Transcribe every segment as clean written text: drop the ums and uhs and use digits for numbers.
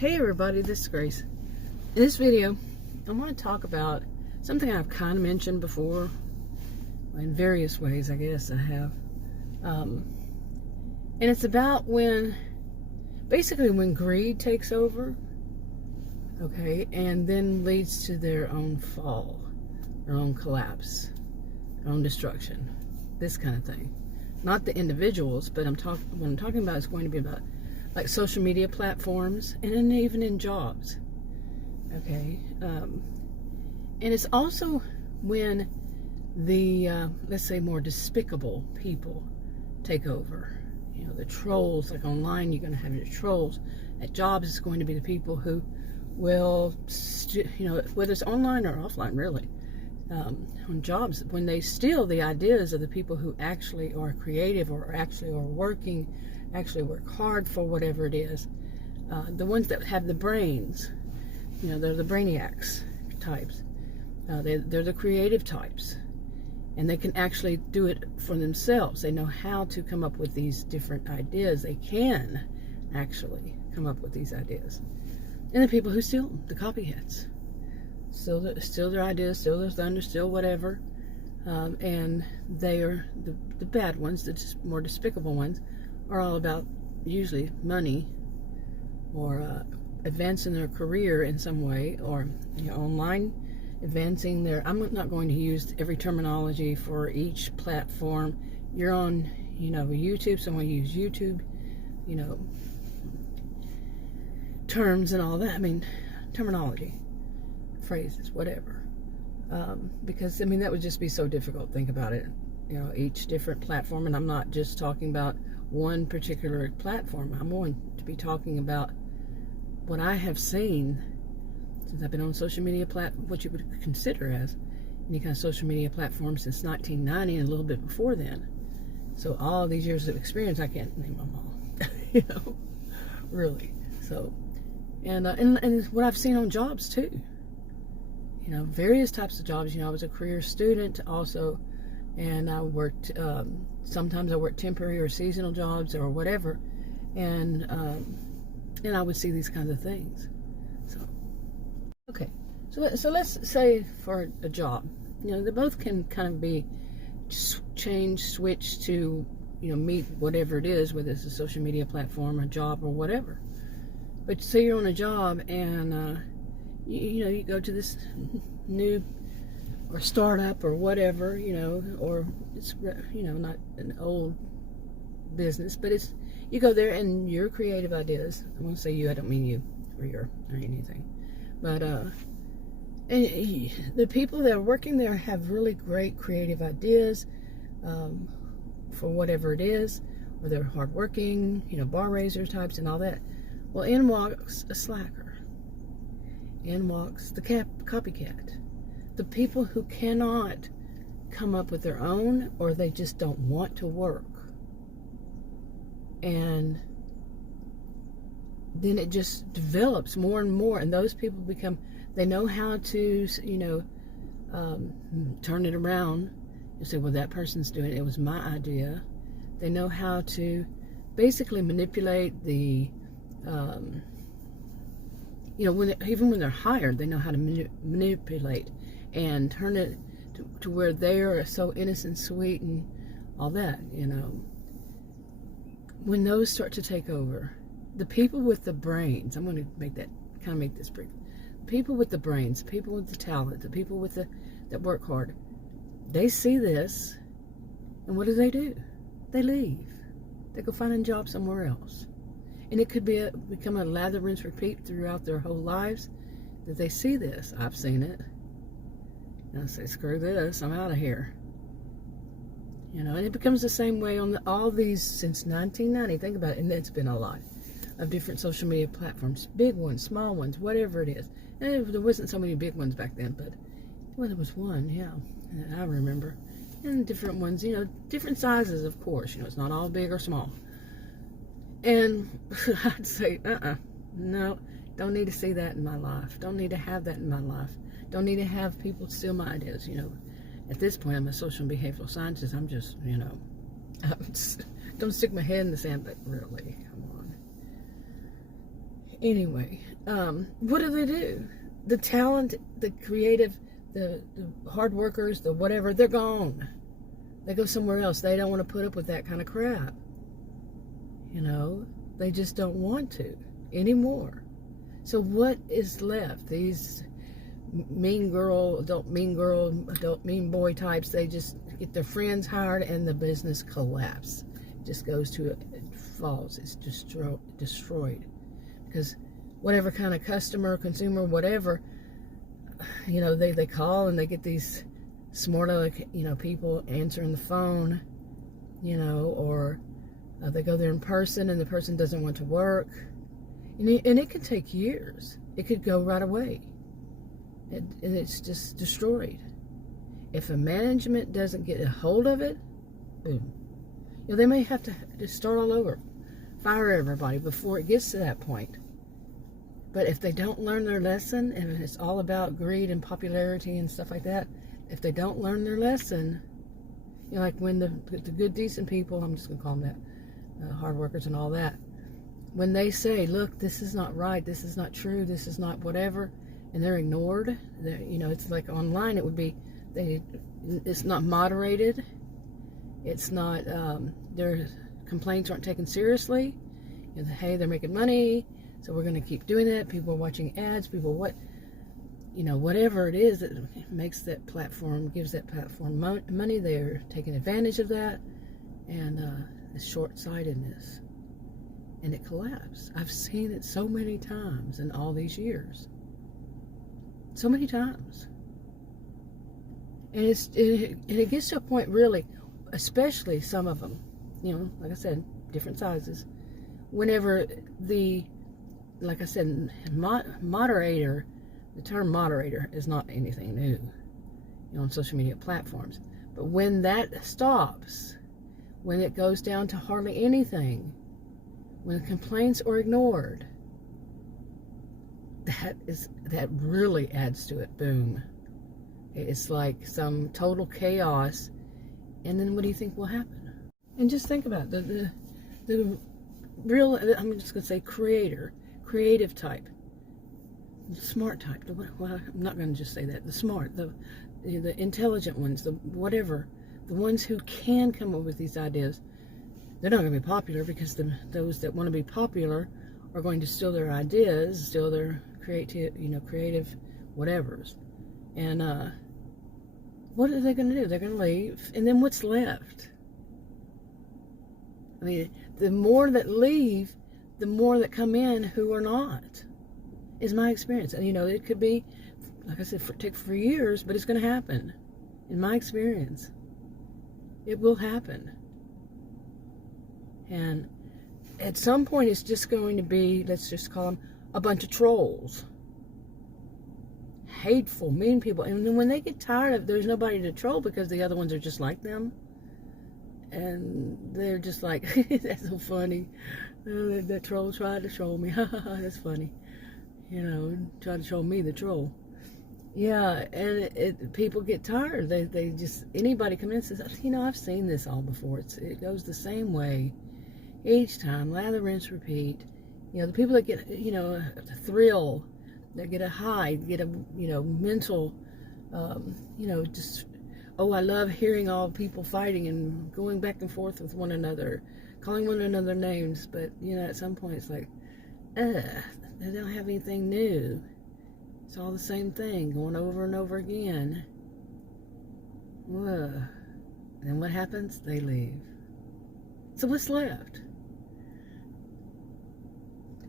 Hey everybody, this is Grace. In this video, I want to talk about something I've kind of mentioned before, in various ways, I guess I have. And it's about basically when greed takes over, okay, and then leads to their own fall, their own collapse, their own destruction, this kind of thing. Not the individuals, but what I'm talking about is going to be about like social media platforms, and then even in jobs, okay? And it's also when the, let's say, more despicable people take over. You know, the trolls, like online, you're going to have your trolls. At jobs, it's going to be the people who will, whether it's online or offline, really, on jobs, when they steal the ideas of the people who actually are creative or actually are working, actually work hard for whatever it is. The ones that have the brains, they're the brainiacs types. They're the creative types. And they can actually do it for themselves. They know how to come up with these different ideas. They can actually come up with these ideas. And the people who steal them, the copycats. Steal their ideas, steal their thunder, steal whatever. And they are the bad ones, the more despicable ones, are all about usually money or advancing their career in some way, or online advancing their, I'm not going to use every terminology for each platform. You're on YouTube, someone use YouTube terms and all that. I mean, terminology, phrases, whatever, because that would just be so difficult. Think about it, each different platform, and I'm not just talking about one particular platform. I'm going to be talking about what I have seen since I've been on social media what you would consider as any kind of social media platform since 1990 and a little bit before then. So all these years of experience, I can't name them all, really. So, and what I've seen on jobs too, various types of jobs. I was a career student also, and I worked, sometimes I worked temporary or seasonal jobs or whatever, and I would see these kinds of things. So, okay, so let's say for a job, they both can kind of be changed, switched to, meet whatever it is, whether it's a social media platform, a job, or whatever. But say you're on a job and, you go to this new or startup or whatever, or it's, not an old business, but it's, you go there and your creative ideas, I won't say you, I don't mean you or anything, but and the people that are working there have really great creative ideas for whatever it is, or they're hardworking, bar raiser types and all that. Well, in walks a slacker. In walks the copycat. The people who cannot come up with their own, or they just don't want to work. And then it just develops more and more, and those people they know how to, turn it around. You say, well, that person's doing it. It was my idea. They know how to basically manipulate the, even when they're hired, they know how to manipulate and turn it to where they are so innocent, sweet, and all that, When those start to take over, the people with the brains, I'm going to make this brief. People with the brains, people with the talent, the people that work hard, they see this, and what do? They leave. They go find a job somewhere else. And it could become a lather, rinse, repeat throughout their whole lives that they see this. I've seen it. And I say, screw this, I'm out of here. And it becomes the same way on all these since 1990. Think about it, and it's been a lot of different social media platforms, big ones, small ones, whatever it is. And there wasn't so many big ones back then, but there was one, yeah, I remember. And different ones, different sizes, of course. It's not all big or small. And I'd say, no, don't need to see that in my life. Don't need to have that in my life. Don't need to have people steal my ideas, At this point, I'm a social and behavioral scientist. I'm just, don't stick my head in the sand, but really, come on. Anyway, what do? The talent, the creative, the hard workers, the whatever, they're gone. They go somewhere else. They don't want to put up with that kind of crap. You know, they just don't want to anymore. So what is left? These adult mean boy types, they just get their friends hired and the business collapse. It just goes to, it falls, it's destroyed. Because whatever kind of customer, consumer, whatever, you know, they call and they get these smart, you know, people answering the phone, you know, or they go there in person and the person doesn't want to work. And it could take years. It could go right away. And it's just destroyed. If a management doesn't get a hold of it, boom. You know, they may have to start all over. Fire everybody before it gets to that point. But if they don't learn their lesson, and it's all about greed and popularity and stuff like that, if they don't learn their lesson, you know, like when the good, decent people, I'm just going to call them that, hard workers and all that, when they say, look, this is not right, this is not true, this is not whatever, and they're ignored, you know, it's like online, it would be, it's not moderated, it's not, their complaints aren't taken seriously, you know, hey, they're making money, so we're going to keep doing that, people are watching ads, you know, whatever it is that makes that platform, gives that platform money, they're taking advantage of that, and it's short-sightedness. And it collapsed. I've seen it so many times in all these years. So many times. And it gets to a point really, especially some of them, you know, like I said, different sizes, whenever like I said, moderator, the term moderator is not anything new, you know, on social media platforms. But when that stops, when it goes down to hardly anything, when the complaints are ignored, that really adds to it. Boom. It's like some total chaos. And then what do you think will happen? And just think about it. The real, I'm just going to say creative type, the smart type, well, I'm not going to just say that, the smart, the intelligent ones, the whatever, the ones who can come up with these ideas, they're not going to be popular because those that want to be popular are going to steal their ideas, steal their creative whatevers. And what are they going to do? They're going to leave. And then what's left? I mean, the more that leave, the more that come in who are not, is my experience. And, you know, it could be, like I said, take for years, but it's going to happen. In my experience, it will happen. And at some point, it's just going to be, let's just call them a bunch of trolls. Hateful, mean people. And then when they get tired of, there's nobody to troll because the other ones are just like them. And they're just like, that's so funny. That troll tried to troll me. That's funny. You know, tried to troll me, the troll. Yeah, and people get tired. They just, anybody comes in and says, you know, I've seen this all before. It goes the same way. Each time, lather, rinse, repeat. You know, the people that get, you know, a thrill, that get a high, get a, you know, mental, you know, just, oh, I love hearing all people fighting and going back and forth with one another, calling one another names. But, you know, at some point it's like, they don't have anything new. It's all the same thing, going over and over again. Ugh. And what happens? They leave. So what's left?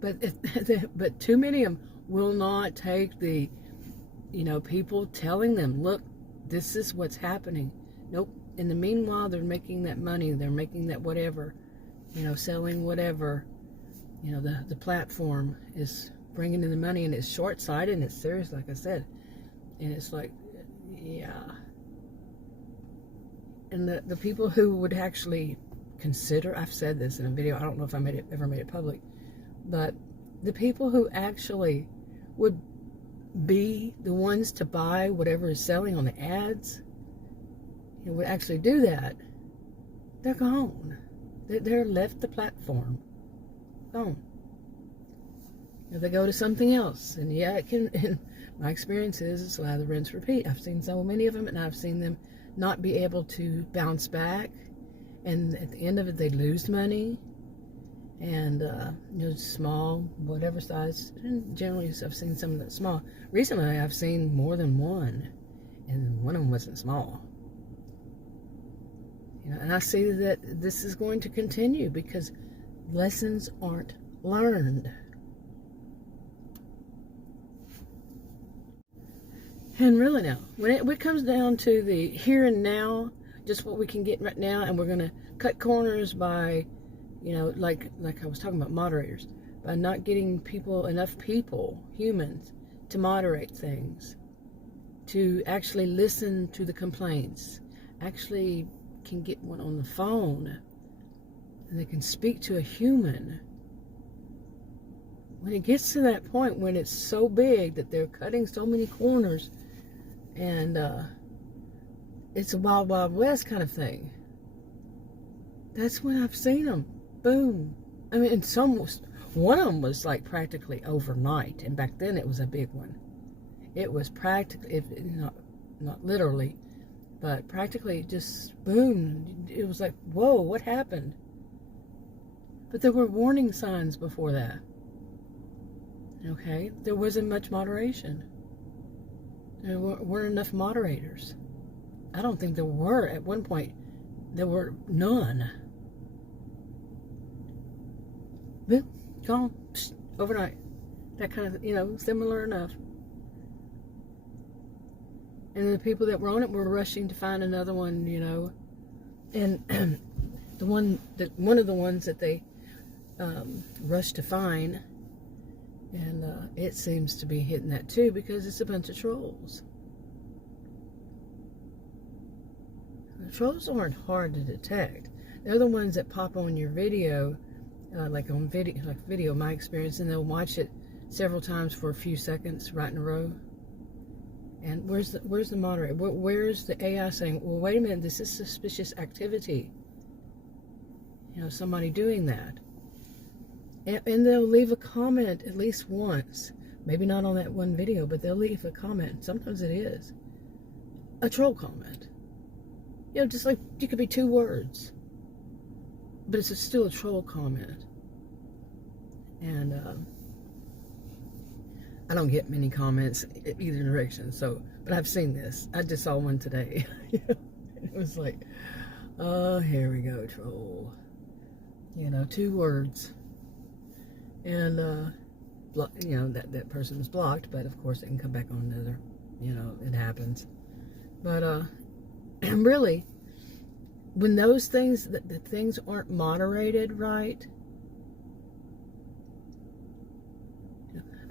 But too many of them will not take the, you know, people telling them, look, this is what's happening. Nope. In the meanwhile, they're making that money. They're making that whatever, you know, selling whatever. You know, the platform is bringing in the money, and it's short-sighted and it's serious, like I said. And it's like, yeah. And the people who would actually consider, I've said this in a video, I don't know if I ever made it public, but the people who actually would be the ones to buy whatever is selling on the ads, you know, would actually do that, they're gone. They're left the platform. Gone. They go to something else, and yeah, it can. And my experience is it's lather, rinse, repeat. I've seen so many of them, and I've seen them not be able to bounce back, and at the end of it, they lose money. And small, whatever size. And generally, I've seen some that's small. Recently, I've seen more than one, and one of them wasn't small. And I see that this is going to continue because lessons aren't learned. And really now, when it comes down to the here and now, just what we can get right now, and we're going to cut corners by, like I was talking about moderators, by not getting enough people, humans, to moderate things, to actually listen to the complaints, actually can get one on the phone, and they can speak to a human. When it gets to that point, when it's so big that they're cutting so many corners, and it's a wild, wild west kind of thing, that's when I've seen them. Boom. I mean, one of them was like practically overnight, and back then it was a big one. It was practically, if not literally, but practically just boom. It was like, whoa, what happened? But there were warning signs before that. Okay, there wasn't much moderation. There weren't enough moderators. I don't think there were. At one point, there were none. Boom, gone, overnight. That kind of, similar enough. And the people that were on it were rushing to find another one, And one of the ones that they rushed to find, and it seems to be hitting that too, because it's a bunch of trolls. The trolls aren't hard to detect. They're the ones that pop on your video, like video, my experience, and they'll watch it several times for a few seconds right in a row. And where's the moderator? Where's the AI saying, well, wait a minute, this is suspicious activity? Somebody doing that. And they'll leave a comment at least once. Maybe not on that one video, but they'll leave a comment. Sometimes it is a troll comment. Just like it could be 2 words. But it's still a troll comment. And I don't get many comments either direction. But I've seen this. I just saw one today. It was like, oh, here we go, troll. 2 words. And, that person is blocked, but of course it can come back on another, it happens. But, really, when those things, the things aren't moderated right,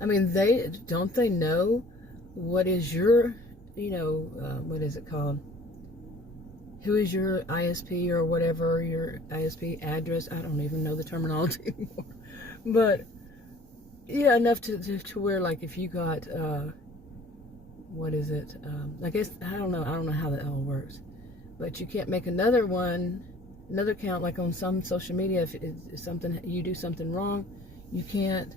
I mean, don't they know what is your, what is it called? Who is your ISP or whatever, your ISP address? I don't even know the terminology anymore. But, yeah, enough to where, like, if you got, what is it? I guess, I don't know how that all works. But you can't make another account, like on some social media, if it's something, you do something wrong, you can't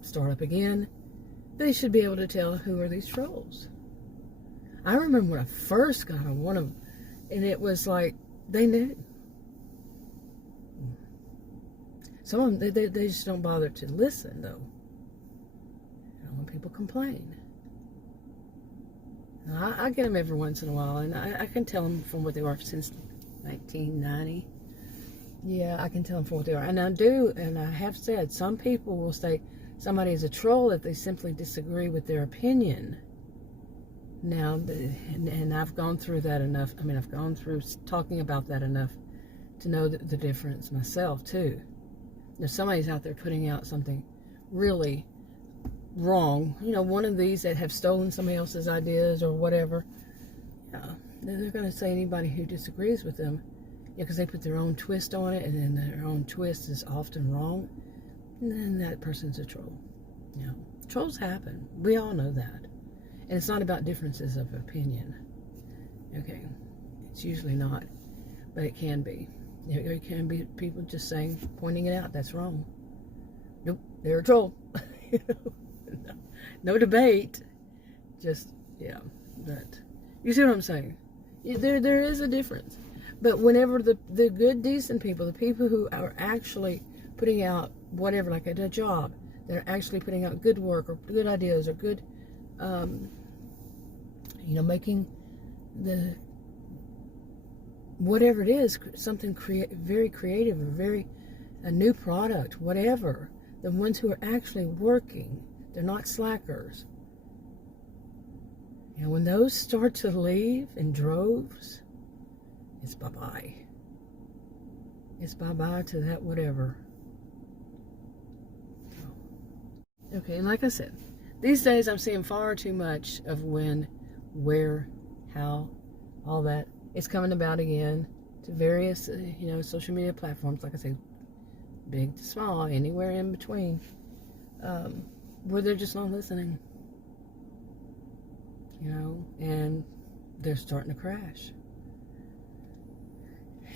start up again. They should be able to tell who are these trolls. I remember when I first got on one of them, and it was like, they knew. Some of them, they just don't bother to listen, though. When people complain. I get them every once in a while, and I can tell them from what they are since 1990. Yeah, I can tell them from what they are. And I have said, some people will say somebody is a troll if they simply disagree with their opinion. Now, and I've gone through that enough. I mean, I've gone through talking about that enough to know the difference myself, too. If somebody's out there putting out something really wrong, one of these that have stolen somebody else's ideas or whatever, they're going to say anybody who disagrees with them, because they put their own twist on it, and then their own twist is often wrong, and then that person's a troll. Trolls happen. We all know that. And it's not about differences of opinion. Okay. It's usually not. But it can be. It can be people just pointing it out. That's wrong. Nope. they're a troll. You know, no debate. Just, yeah, that. You see what I'm saying? There is a difference. But whenever the good, decent people, the people who are actually putting out whatever, like a job, they're actually putting out good work or good ideas or good, making the, whatever it is, something very creative or a new product, whatever. The ones who are actually working, they're not slackers. And when those start to leave in droves, it's bye-bye. It's bye-bye to that whatever. Okay, and like I said, these days I'm seeing far too much of when, where, how, all that. It's coming about again to various, social media platforms, like I say, big to small, anywhere in between, where they're just not listening. And they're starting to crash.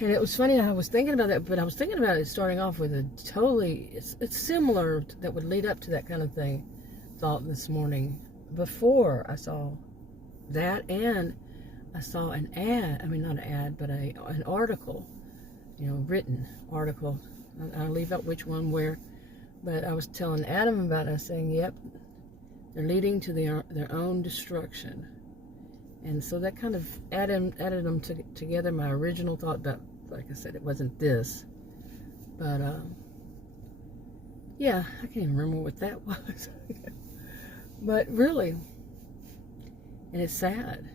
And it was funny, I was thinking about that, but I was thinking about it starting off with a totally, it's similar, that would lead up to that kind of thing, thought this morning. Before I saw that, and I saw an ad, not an ad, but an article, written article. I'll leave out which one where, but I was telling Adam about it. I was saying, yep, they're leading to their own destruction. And so that kind of added them together. My original thought, but like I said, it wasn't this. But, yeah, I can't even remember what that was. But really, and it's sad.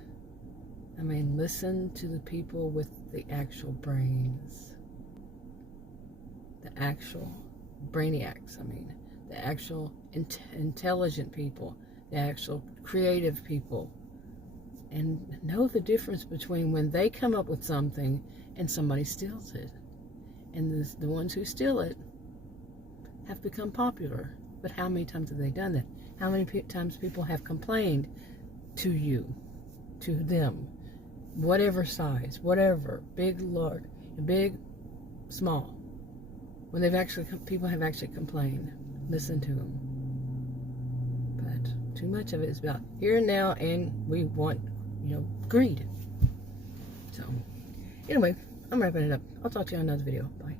Listen to the people with the actual brains. The actual brainiacs, the actual intelligent people, the actual creative people. And know the difference between when they come up with something and somebody steals it. And the ones who steal it have become popular. But how many times have they done that? How many times people have complained to you, to them, whatever size, whatever, big, large, big, small, when people have actually complained. Listen to them. But too much of it is about here and now, and we want, greed. So, anyway, I'm wrapping it up. I'll talk to you on another video. Bye.